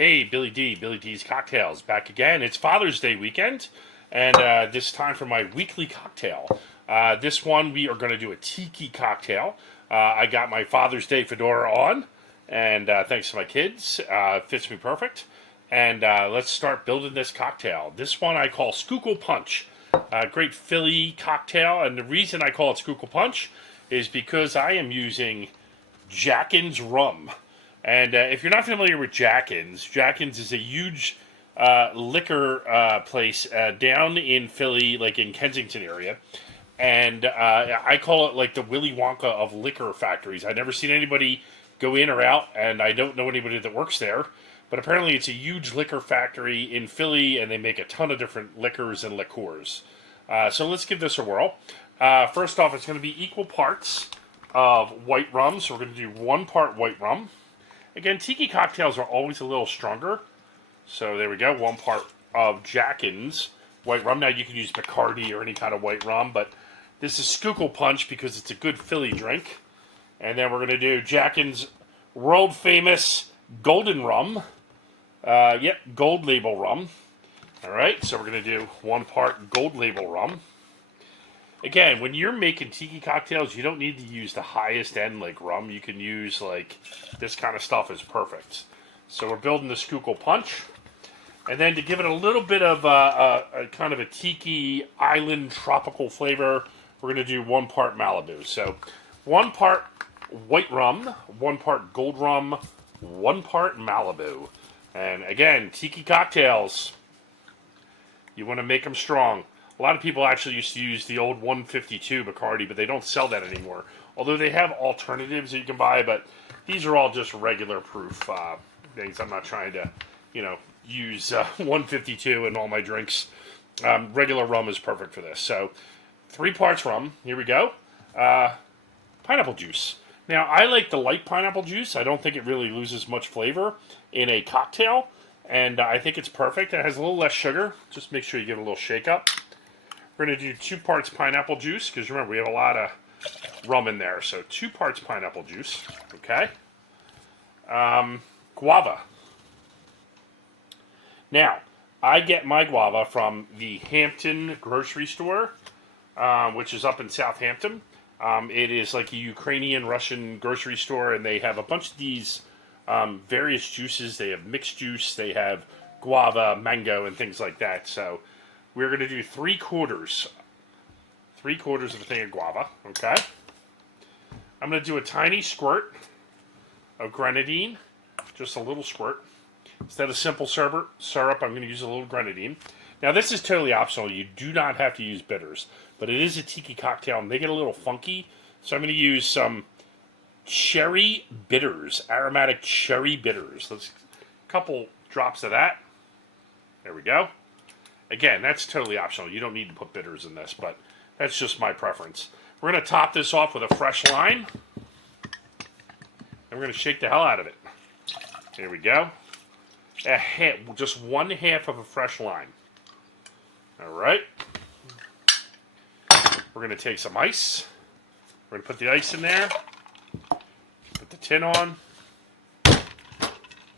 Hey, Billy D's Cocktails, back again. It's Father's Day weekend, and this time for my weekly cocktail. This one, we are going to do a Tiki cocktail. I got my Father's Day fedora on, and thanks to my kids, fits me perfect. And let's start building this cocktail. This one I call Schuykill Punch. Great Philly cocktail, and the reason I call it Schuykill Punch is because I am using Jacquin's rum. And if you're not familiar with Jacquin's is a huge liquor place down in Philly, like in Kensington area. And I call it like the Willy Wonka of liquor factories. I've never seen anybody go in or out, and I don't know anybody that works there. But apparently it's a huge liquor factory in Philly, and they make a ton of different liquors and liqueurs. So let's give this a whirl. First off, it's going to be equal parts of white rum. So we're going to do 1 part white rum. Again, Tiki cocktails are always a little stronger. So there we go, 1 part of Jacquin's white rum. Now you can use Bacardi or any kind of white rum, but this is Schuykill Punch because it's a good Philly drink. And then we're going to do Jacquin's world famous golden rum. Gold label rum. All right, so we're going to do 1 part gold label rum. Again, when you're making Tiki cocktails, you don't need to use the highest end like rum. You can use like this kind of stuff is perfect. So we're building the Schuykill Punch. And then to give it a little bit of a kind of a Tiki island tropical flavor, we're going to do 1 part Malibu. So 1 part white rum, 1 part gold rum, 1 part Malibu. And again, Tiki cocktails, you want to make them strong. A lot of people actually used to use the old 152 Bacardi, but they don't sell that anymore. Although they have alternatives that you can buy, but these are all just regular proof things. I'm not trying to, use 152 in all my drinks. Regular rum is perfect for this. So 3 parts rum. Here we go. Pineapple juice. Now, I like the light pineapple juice. I don't think it really loses much flavor in a cocktail, and I think it's perfect. It has a little less sugar. Just make sure you give it a little shake up. We're going to do 2 parts pineapple juice, because remember, we have a lot of rum in there. So 2 parts pineapple juice, okay? Guava. Now, I get my guava from the Hampton grocery store, which is up in Southampton. It is like a Ukrainian-Russian grocery store, and they have a bunch of these various juices. They have mixed juice, they have guava, mango, and things like that. So we're going to do 3/4 of a thing of guava, okay? I'm going to do a tiny squirt of Grenadine, just a little squirt. Instead of simple syrup, I'm going to use a little Grenadine. Now, this is totally optional. You do not have to use bitters, but it is a Tiki cocktail, and they get a little funky. So I'm going to use some cherry bitters, aromatic cherry bitters. Let's a couple drops of that. There we go. Again, that's totally optional. You don't need to put bitters in this, but that's just my preference. We're going to top this off with a fresh lime, and we're going to shake the hell out of it. There we go. Just 1/2 of a fresh lime. All right. We're going to take some ice. We're going to put the ice in there. Put the tin on.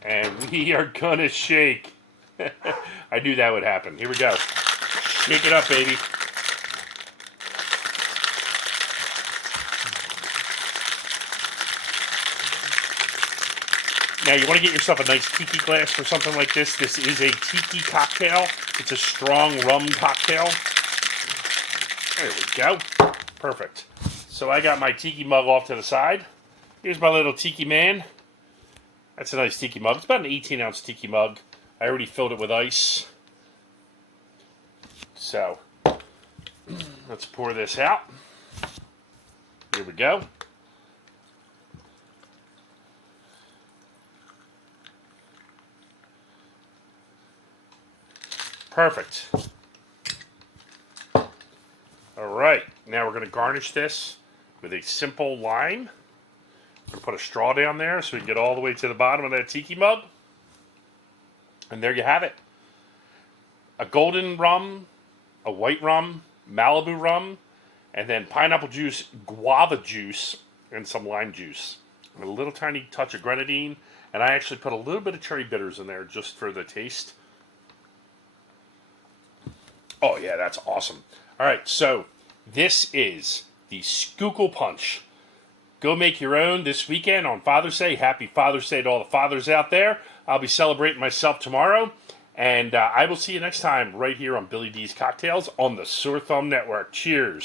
And we are going to shake. I knew that would happen. Here we go. Shake it up, baby. Now, you want to get yourself a nice Tiki glass for something like this. This is a Tiki cocktail. It's a strong rum cocktail. There we go. Perfect. So I got my Tiki mug off to the side. Here's my little Tiki man. That's a nice Tiki mug. It's about an 18-ounce Tiki mug. I already filled it with ice. So, let's pour this out. Here we go. Perfect. All right, now we're going to garnish this with a simple lime. We're going to put a straw down there so we can get all the way to the bottom of that Tiki mug. And there you have it. A golden rum, a white rum, Malibu rum, and then pineapple juice, guava juice, and some lime juice. And a little tiny touch of Grenadine, And I actually put a little bit of cherry bitters in there just for the taste. Oh, yeah, that's awesome. All right, so this is the Schuykill Punch. Go make your own this weekend on Father's Day. Happy Father's Day to all the fathers out there. I'll be celebrating myself tomorrow. And I will see you next time right here on Billy D's Cocktails on the Sore Thumb Network. Cheers.